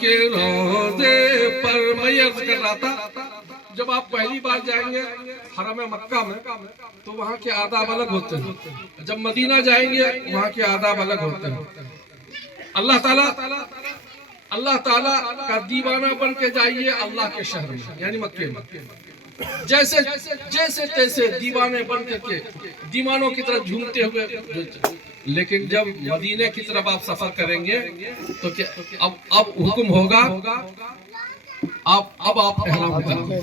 के रोजे पर मैं ये अर्ज कर रहा था, जब आप पहली बार जाएंगे हरम मक्का में तो वहाँ के आदाब अलग होते हैं, जब मदीना जाएंगे वहाँ के आदाब अलग होते हैं। अल्लाह ताला का दीवाना बन के जाइए अल्लाह के शहर में यानी मक्के में, जैसे जैसे तैसे दीवाने बन के दीवानों की तरह झूमते हुए। लेकिन जब मदीने की तरफ आप सफर करेंगे तो क्या अब हुक्म होगा, अब आप एहराम उतारिए,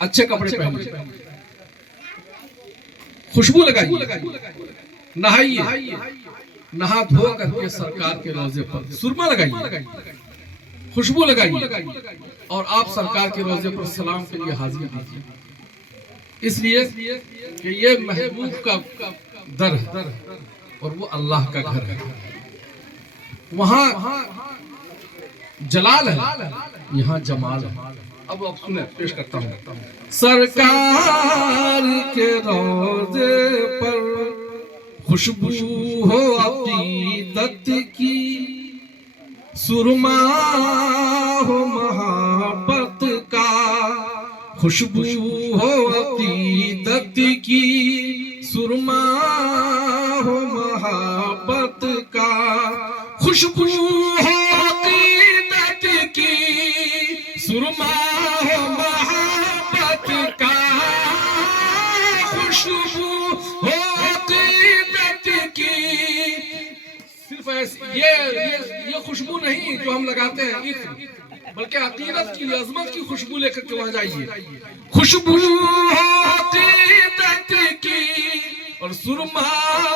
अच्छे कपड़े पहनिए, खुशबू लगाइए, नहाइए, नहा धो करके सरकार के रोजे पर सुरमा लगाइए, खुशबू लगाइए और आप सरकार के रोजे पर सलाम के लिए हाजिर दीजिए, इसलिए कि ये महबूब का दर है और वो अल्लाह का घर है। वहाँ जलाल है, यहाँ जमाल है। अब सुने, पेश करता हूँ। सरकार के रोजे पर खुशबू हो अकीदत की, सुरमा हो मोहब्बत का, खुशबू हो अकीदत की, सुरमा हो मोहब्बत का, खुशबू हो अकीदत की, सुरमा हो मोहब्बत का, खुशबू हो अकीदत की। सिर्फ ये खुशबू नहीं जो हम लगाते हैं इत्र, बल्कि अकीदत की अजमत की खुशबू लेकर के वहां जाइए। खुशबू हो अकीदत की और सुरमा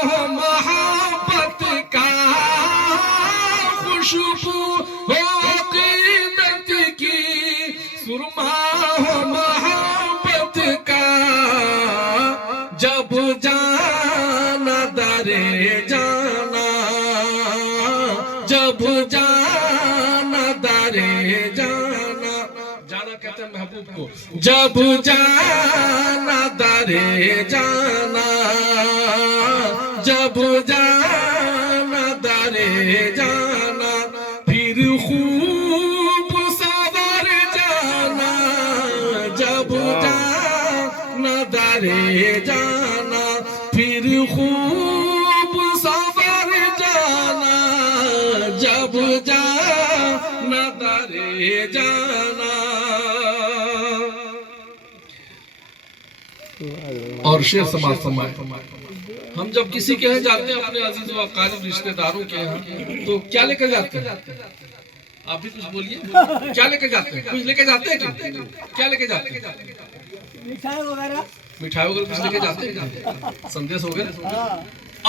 हो मोहब्बत का, खुशबू हो अकीदत की, सुरमा हो मोहब्बत का। जब जाना दरे जाना, जब जाना दरे जाना, जाना कहते हैं महबूब को, जब जाना दरे जाना, जब जाना दरे जाना, फिर खूब सवर जाना, जब जाना दरे जाना, फिर खूब सवर जाना, जब जाना दरे जाना। और शेर समाज समाए, हम जब किसी के यहाँ जाते हैं अपने अजीज व अकारीब रिश्तेदारों के यहाँ तो क्या लेकर जाते हैं? आप भी कुछ बोलिए, क्या लेकर जाते हैं? कुछ लेकर जाते हैं क्या लेकर जाते हैं? मिठाई वगैरह कुछ लेके जाते हैं, संदेश वगैरह।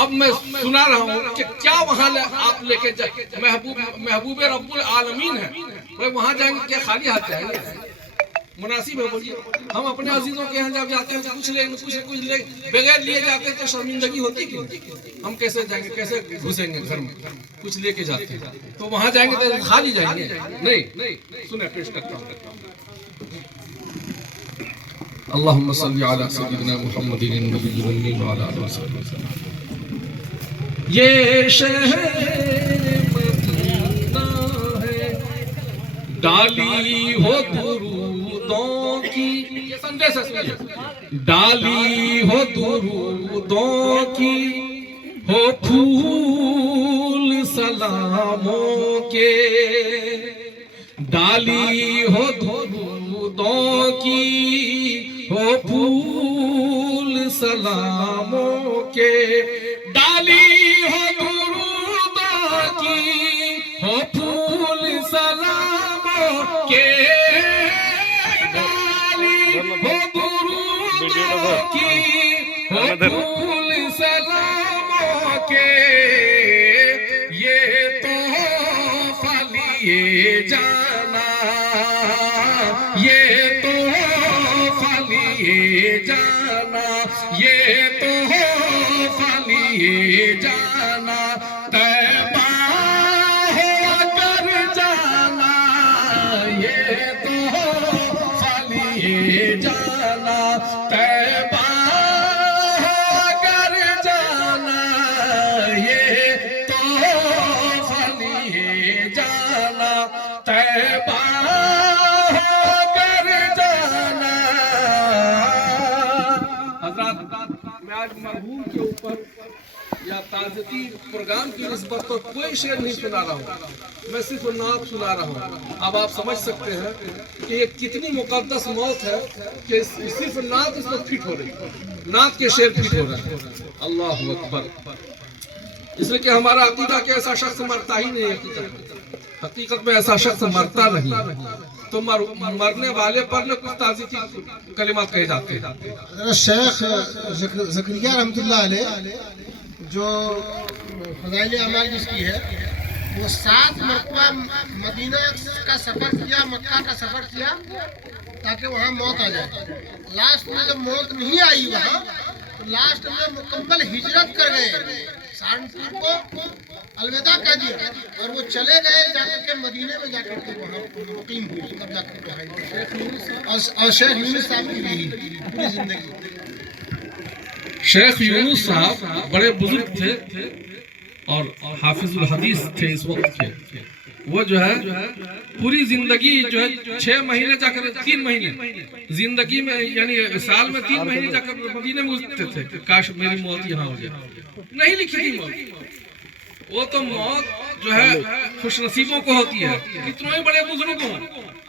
अब मैं सुना रहा हूँ कि क्या वहाँ आप लेके जाए, महबूब रब्बुल आलमीन है, भाई वहाँ जाएंगे क्या खाली हाथ जाएंगे? मुनासिब है बोलिए? हम अपने अजीजों के यहाँ जब जाते हैं तो कुछ ले बगैर लिए जाते हैं तो शर्मिंदगी होती क्यों? हम कैसे जाएंगे, कैसे घुसेंगे घर में? कुछ लेके जाते हैं तो वहाँ जाएंगे तो खाली जाएंगे? नहीं, सुने, पेश करता हूँ। अल्लाहुम्मा सल्ली अला सय्यिदिना मुहम्मदिन नबिय्यिल उम्मी व अला आलिहि वसल्लम। ये शहर मदीना है, डाली हो दुरूदों की, ये संदेश है, डाली हो दुरूदों की, हो फूल सलामों के, डाली हो दुरूदों की, हो फूल सलामों के, डाली हो दुरूदों की, हो फूल सलामों के, डाली हो दुरूदों की, हो फूल सलामों के। ये तो फलिए जाना, ये तो फलिए जाना, ये तो फलिए जाना, तैबा होकर जाना, ये तो फलिए जाना, तैबा होकर जाना, ये तो फलिए जाना। या ताज़ती प्रोग्राम की निस्बत पर कोई शेर नहीं सुना रहा हूँ, मैं सिर्फ नात सुना रहा हूँ। अब आप समझ सकते हैं कि ये कितनी मुकद्दस मौत है कि सिर्फ नात इस पर फिट हो रही, नात के शेर फिट हो रहे हैं। अल्लाह अकबर। इसलिए कि हमारा अकीदा कि ऐसा शख्स मरता ही नहीं है, हकीकत में ऐसा शख्स मरता नहीं, तो मरने वाले पर न कुछ ताज़ी कलिमात कहे जाते हैं। शेख ज़करिया रहमतुल्लाह अलैह जो फ़ज़ाइल अमाल जिसकी है, वो 7 मरतबा मदीना का सफ़र किया, मक्का का सफ़र किया ताकि वहाँ मौत आ जाए। लास्ट में जब मौत नहीं आई वहाँ, तो लास्ट में मुकम्मल हिजरत कर गए, सहारनपुर को अलविदा कह दिया और वो चले गए जाकर के मदीने में जाकर के वहाँ मुकीम हुए, तब जाकर के और शेख यूनुस साहब की यही पूरी जिंदगी। शेख यूनुस साहब बड़े बुजुर्ग थे और हाफिजुल हदीस थे इस वक्त के। वो जो है पूरी जिंदगी जो है 6 महीने जाकर 3 महीने जिंदगी में, यानी साल में 3 महीने जाकर मदीने में उतरते थे। काश मेरी मौत यहाँ हो जाए, नहीं लिखी थी मौत। वो तो मौत जो है खुशनसीबों को होती है। कितने ही बड़े बुजुर्ग हों,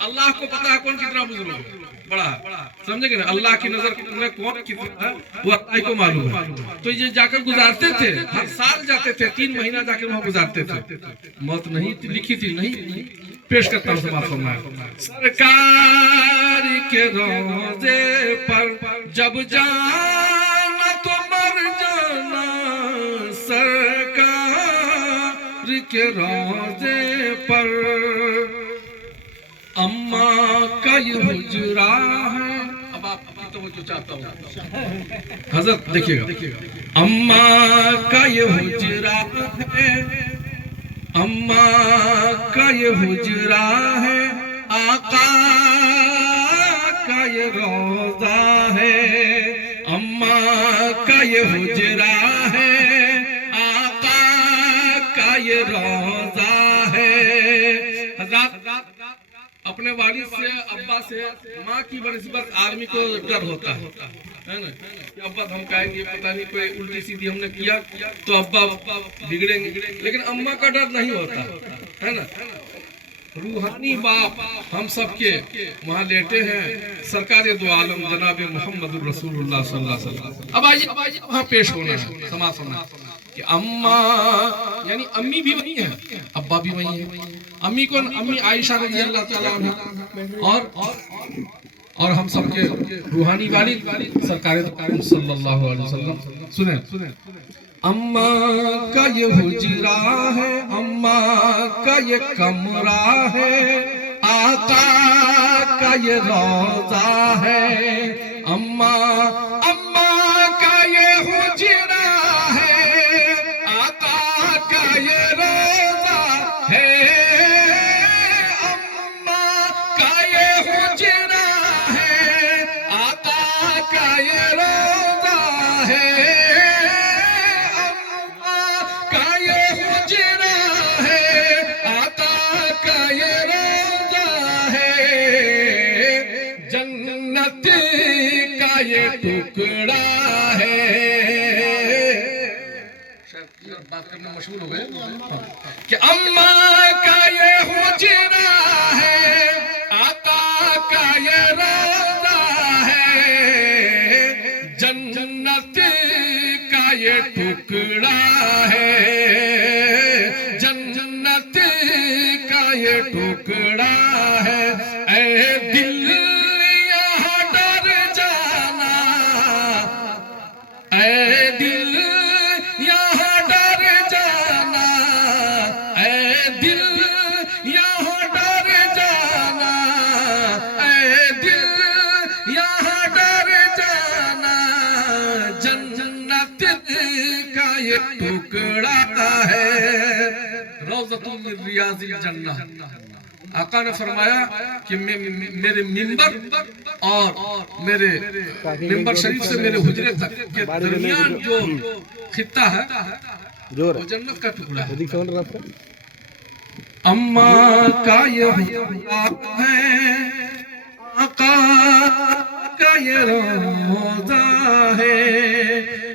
अल्लाह को पता है कौन कितना बुजुर्ग बड़ा है, समझे ना। अल्लाह की नजर में कौन कितना है वो अल्लाह को मालूम है। तो ये जाकर गुजारते थे, हर साल जाते थे, 3 महीना जाकर वहाँ गुजारते थे। मौत नहीं लिखी थी, नहीं। पेश करता हूँ समाज फरमाया। सरकार के रोज़े पर जब जाना तो मर जाना, सरकार के रोज़े पर अम्मा का ये हुजरा है। अब आप तो वो जो चाहता हूँ हजरत देखिएगा, अम्मा का ये हुजरा है, अम्मा का ये हुजरा है, आका का ये रोज़ा है, अम्मा का ये हुजरा है, आका का ये रोज़ा है। हज़रत अपने वालिद से, अब्बा से, माँ की बनिस्बत आदमी को डर होता है ना। अब्बा धमकाएंगे, पता नहीं कोई उल्टी सीधी हमने किया तो अब्बा बिगड़ेंगे, लेकिन अम्मा का डर नहीं होता है ना। रूहानी बाप हम सबके वहाँ लेटे हैं, सरकार दो आलम जनाब मोहम्मद रसूलुल्लाह सल्लल्लाहु अलैहि वसल्लम। अब आइए वहाँ पेश होना है समाज सुनना कि अम्मा यानी अम्मी भी वही है, अब्बा भी वही है। अम्मी कौन? अम्मी आयशा रज़ी अल्लाह ताला अन्हा और हम सबके रूहानी वालिद सरकार सल्लल्लाहु अलैहि वसल्लम। सुने, अम्मा का ये हुजरा है, अम्मा का ये कमरा है, आका का ये रोज़ा है, अम्मा का ये हुजरा है, आका का ये रोज़ा है, अम्मा का ये हुजरा है, आका का ये रोज़ा है, ये टुकड़ा है। बात करना मशहूर हो गए कि अम्मा का ये हुजरा है, आका का ये रोज़ा है, जन्नत का ये टुकड़ा है, जन्नत का ये टुकड़ा है। ऐ दिल टुकड़ा है, रौज़तुम मिन रियाज़िल जन्नह। आका ने फरमाया कि मेरे मिंबर और मेरे मिंबर शरीफ से मेरे हुजरे तक के दरमियान जो खित्ता है वो जन्नत का टुकड़ा है। अम्मा का ये हुजरा है, आका का ये रोज़ा है,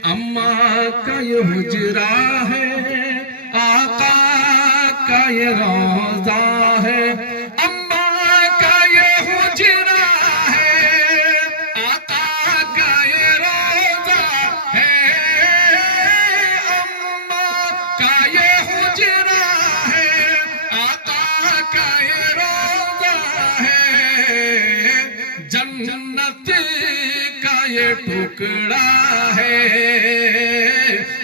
अम्मा का ये हुजरा है, आका का ये रोजा है, अम्मा का ये हुजरा है, आका का ये रोजा है, अम्मा का ये हुजरा है, आका का ये रोजा है, जन्नत का ये टुकड़ा है,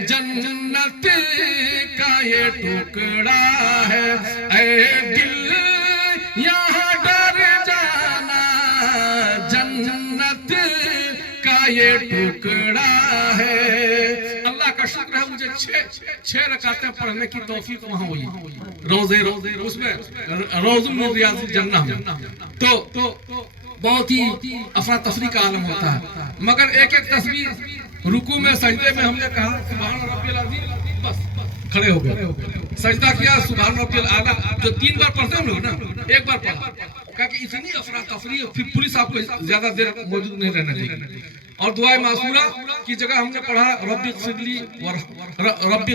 जन्नत का ये टुकड़ा है, ऐ दिल यहाँ डर जाना, जन्नत का ये टुकड़ा है। अल्लाह का शुक्र है मुझे छह रकातें पढ़ने की तौफीक वहाँ हुई, रोजे उसमें रोज़ में रियाज़ुल जन्नह में। तो बहुत ही अफरा तफरी का आलम होता है, मगर एक एक तस्वीर रुकू में सजदे में हमने कहा सुभान रब्बिल अज़ीम, बस खड़े हो गए, सजदा किया सुभान रब्बिल आला, जो 3 बार पढ़ते हैं लोग ना, एक बार पढ़ा, कहा कि इतनी अफरा तफरी, फिर पुलिस आपको ज्यादा देर मौजूद नहीं रहना चाहिए। और दुआए मासूरा की जगह हमने पढ़ा रब्बी ग़फ़िरली रब्बी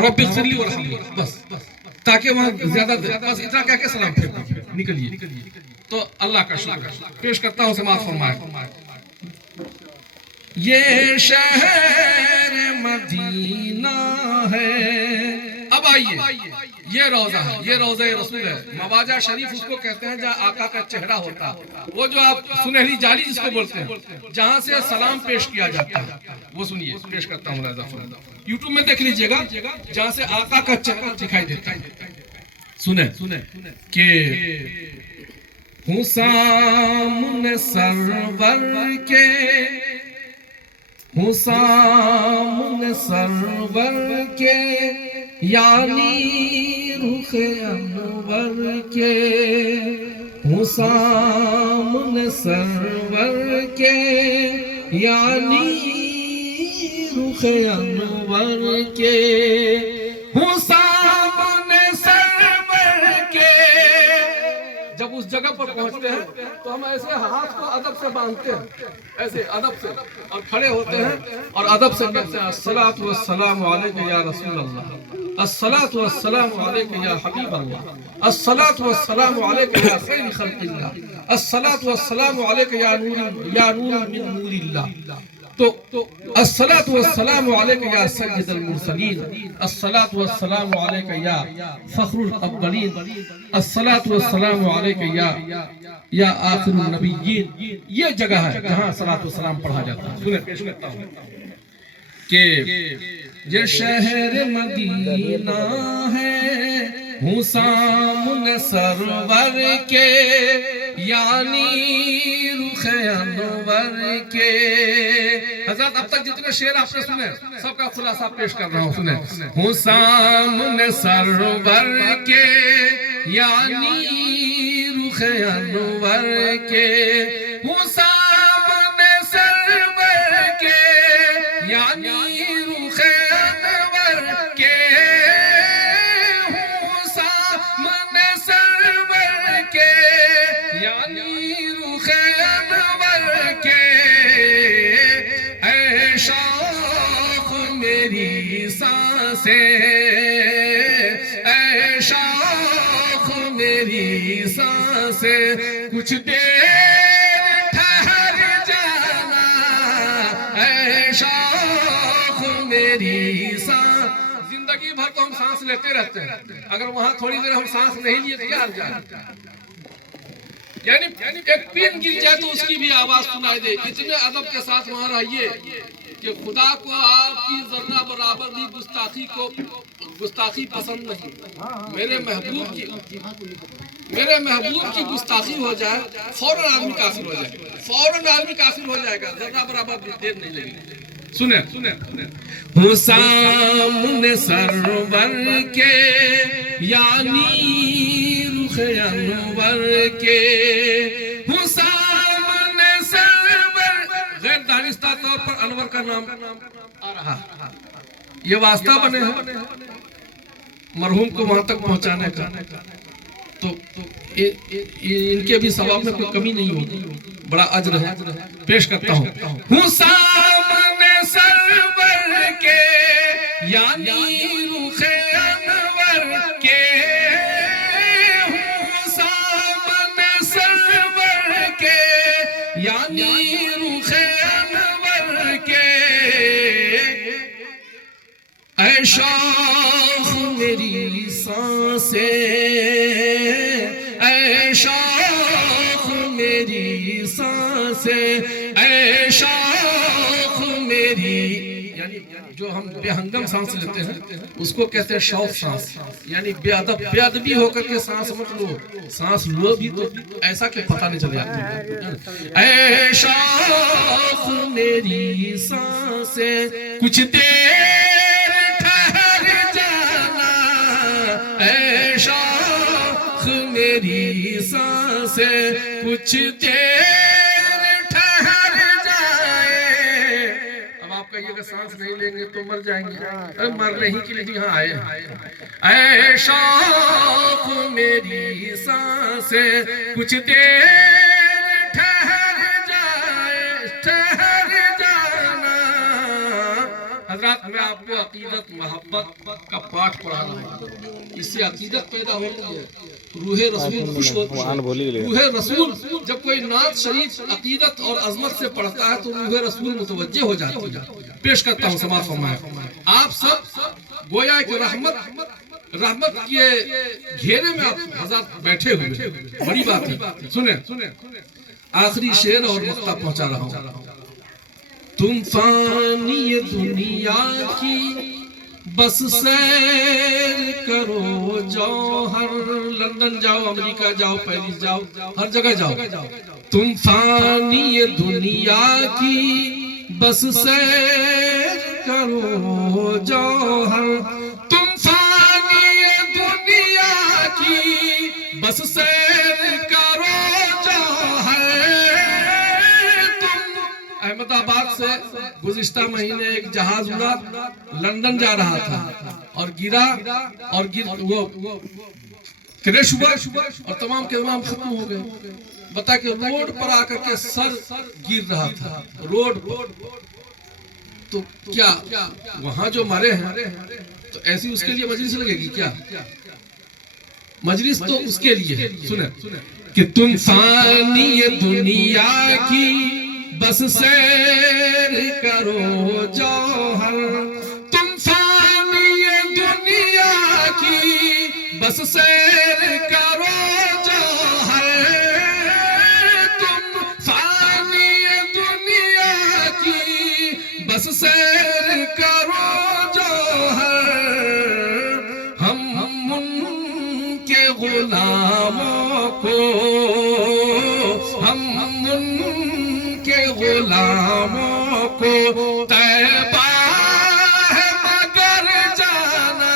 रब्बी ग़फ़िरली वरहमनी, बस ताकि वहाँ ज्यादा बस इतना कह के सलाम फिर निकलिए। तो अल्लाह का शुक्र पेश करता हूँ, समाअत फरमाए। ये शहर मदीना है, अब आइए, ये रोजा है, ये रोजा रसूल है, मवाजा शरीफ उसको कहते हैं जहाँ आका का चेहरा होता है, वो जो आप सुनहरी जाली जिसको बोलते हैं, जहाँ से सलाम पेश किया जाता है, वो सुनिए, पेश करता हूँ। यूट्यूब में देख लीजिएगा, जहाँ से आका का चेहरा दिखाई देता है। सुने के हुसाम सरवर के, हुसाम सरवर के, यानी रुख अनवर के, हुसाम सरवर के, यानी रुख अनवर के, हुसाम सरवर के। जब उस जगह पर पहुंचते हैं तो हम ऐसे हाथ को अदब से बांधते हैं, ऐसे अदब से, और खड़े होते हैं और अदब से कहते हैं अस्सलातु वस्सलामु अलैका या रसूल अल्लाह, अस्सलातु वस्सलामु अलैका या हबीब अल्लाह, अस्सलातु वस्सलामु अलैका या खैर खल्क़िल्लाह, अस्सलातु वस्सलामु अलैका या नूर मिन नूरिल्लाह। तो अस्सलातु वस्सलामु अलैका या सय्यिदल मुरसलीन, अस्सलातु वस्सलामु अलैका या फखरुल अव्वलीन, अस्सलातु वस्सलामु अलैका या आखिरुन नबिय्यीन। ये जगह है जहाँ सलातु वस्सलाम पढ़ा जाता है। सुने पेश करता हूँ कि ये शहर मदीना है, हुसाम सरवर के, यानी रुख अनवर के। हज़रत अब तक जितने शेर आपने सुने सबका खुलासा पेश कर रहा हूँ, सुने। हुसाम सरवर के, यानी रुख अनवर के, हुसाम सरवर के, यानी रुख अनवर के, हुसाम सरवर के, यानी रुख अनवर के। ऐ शौक़ मेरी सांसें, ऐ शौक़ मेरी सांसें, कुछ देर ठहर जाना, ऐ शौक़ मेरी सांस। जिंदगी भर तो हम सांस लेते रहते हैं, अगर वहां थोड़ी देर हम सांस नहीं लिए तो क्या हाल जाए। यानी एक पिन गिर जाए तो उसकी भी आवाज सुनाई दे। इतने अदब के साथ वहां रहिए कि खुदा को आपकी जर्रा बराबर भी गुस्ताखी पसंद नहीं। मेरे महबूब की गुस्ताखी हो जाए फौरन आदमी काफिर हो जाएगा, फौरन आदमी काफिर हो जाएगा, जर्रा बराबर भी देर नहीं लगेगी। सुने हुसाम सरवर के, यानी रुख अनवर के, हुसाम सरवर। गैर दानिस्ता तौर पर अनवर का नाम आ रहा, ये वास्ता बने हैं मरहूम को वहां तक पहुंचाने का। तो इनके भी सवाब में कोई कमी नहीं होगी, बड़ा अज्र है। पेश करता हूँ हुसाम यानी रुखे अनवर के हूँ सामने सरवर के, यानी रुखे अनवर के ऐ शाख मेरी सांसें, ऐ शाख मेरी सांसें, ऐ शाख मेरी, यानी जो हम बेहंगम सांस लेते हैं उसको कहते हैं शौक सांस, यानी बेअदब बेअदबी होकर के सांस मत लो, सांस लो भी तो ऐसा कि पता नहीं चले आपको। ऐ शौक मेरी सांसें कुछ देर ठहर जाना, ऐ शौक मेरी सांसें कुछ देर ठहर जाए। अब आप कहिएगा सांस नहीं लेंगे तो मर जाएंगे, अरे मरने ही के लिए यहाँ आए हैं। ऐ शौक मेरी सांसें कुछ देर ठहर जाए, ठहर जाना। हजरात मैं आपको अकीदत मोहब्बत का पाठ पढ़ा रहा हूँ, इससे अकीदत पैदा होती है, रूहे रसूल खुश होती है। रूहे रसूल जब कोई नात शरीफ अकीदत और अजमत से पढ़ता है तो रूहे रसूल मुतवज्जे हो जाती है। पेश करता हूँ समाज फरमाया, आप सब गोया के रहमत के घेरे में आप हज़रात बैठे हुए, बड़ी बात है। सुने आखिरी शेर और मक्ता पहुंचा रहा हूँ। तुम फानी दुनिया की बस सैर करो जौहर, लंदन जाओ, अमेरिका जाओ, पेरिस जाओ, हर जगह जाओ। तुम फानी दुनिया की बस सैर करो जौहर, तुम फानी दुनिया की बस सैर करो जौहर। तुम अहमदाबाद से गुज़िश्ता महीने एक जहाज उड़ा, लंदन जा रहा था और गिरा, और वो क्रैश हुआ और तमाम के तमाम खत्म हो गए। बता के रोड पर आकर के सर गिर रहा था, रोड तो क्या वहां जो मरे हैं तो ऐसी उसके लिए मजलिस लगेगी क्या? मजलिस तो उसके लिए है। सुने कि तुम फानी दुनिया की बस सैर करो जौहर, तुम फानी दुनिया की बस सैर करो जौहर, तुम फानी दुनिया की बस सैर करो जौहर। हम उनके गुलामों को, हम उनके गुलामों को तैबा है मगर जाना,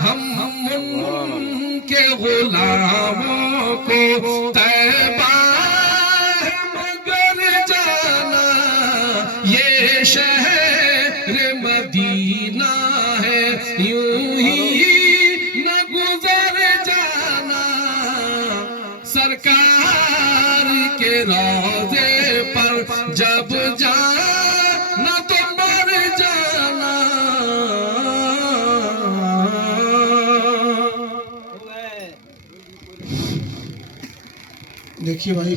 हम उनके गुलामों को तैबा है मगर जाना। ये शहर मदीना है यूं ही न गुजर जाना, सरकार के रोज़े पर जब जाना तो मर जाना। देखिए भाई